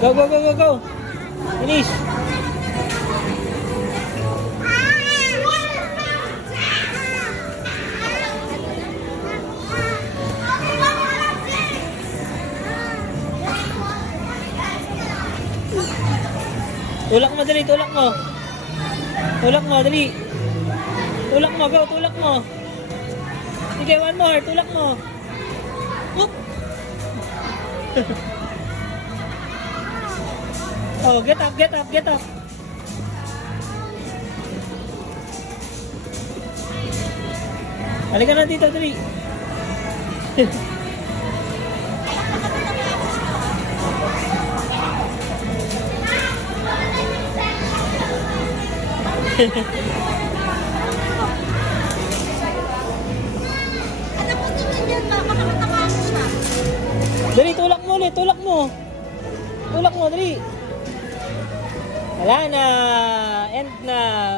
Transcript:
Go, go, go, go, go. Finish. Tulak mo, dali, tulak mo. Tulak mo, dali. Tulak mo, go, tulak mo. Sige, one more, tulak mo. Oop. Oh, get up, get up, get up. Halika na dito, dali. Anak ko tingnan yan, baka makatamaan siya. Dali, tulak mo ulit, tulak mo. Tulak mo, dali. Wala na. End na.